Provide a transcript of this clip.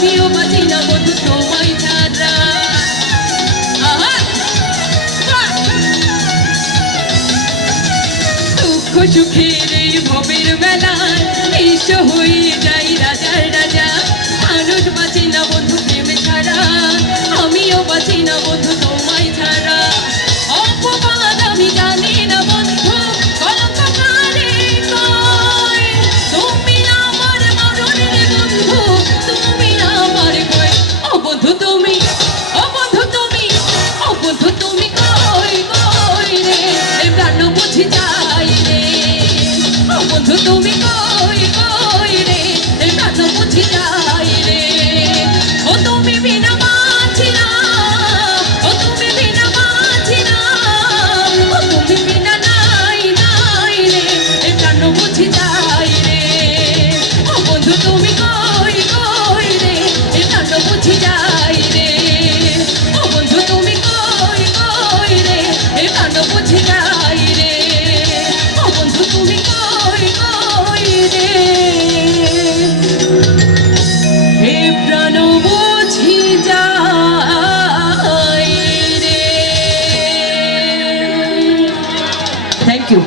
আমিও বাঁচি না বন্ধু তোমায় ছাড়া। দুঃখ সুখের এই ভবের মেলায় ঈর্ষ হয়ে যাই রাজার রাজা। মানুষ বাঁচি না বন্ধু প্রেম ছাড়া, আমিও বাঁচি না বন্ধু তোমায় ছাড়া। অপবাদ আমি জানি না বন্ধু, কলঙ্ক কারে কয়, তুমি আমার মরণের বন্ধু, তুমি আমার কয়। ও বন্ধু তুমি, ও বন্ধু তুমি, ও বন্ধু তুমি কই কই রে, এই প্রাণ বুঝি যাই রে। ও বন্ধু তুমি কই কই রে, এই প্রাণ বুঝি যাই রে। ও তুমি বিনা বাঁচি না, ও তুমি বিনা বাঁচি না, ও তুমি বিনা নাই নাই রে, এই প্রাণ বুঝি যাই রে। ও বন্ধু তুমি কই কই রে, এই প্রাণ বুঝি যাই রে। ও বন্ধু তুমি কই কই রে, এই প্রাণ বুঝি যাই রে। ও বন্ধু তুমি কই কই রে, এই প্রাণ বুঝি যাই রে। Thank you.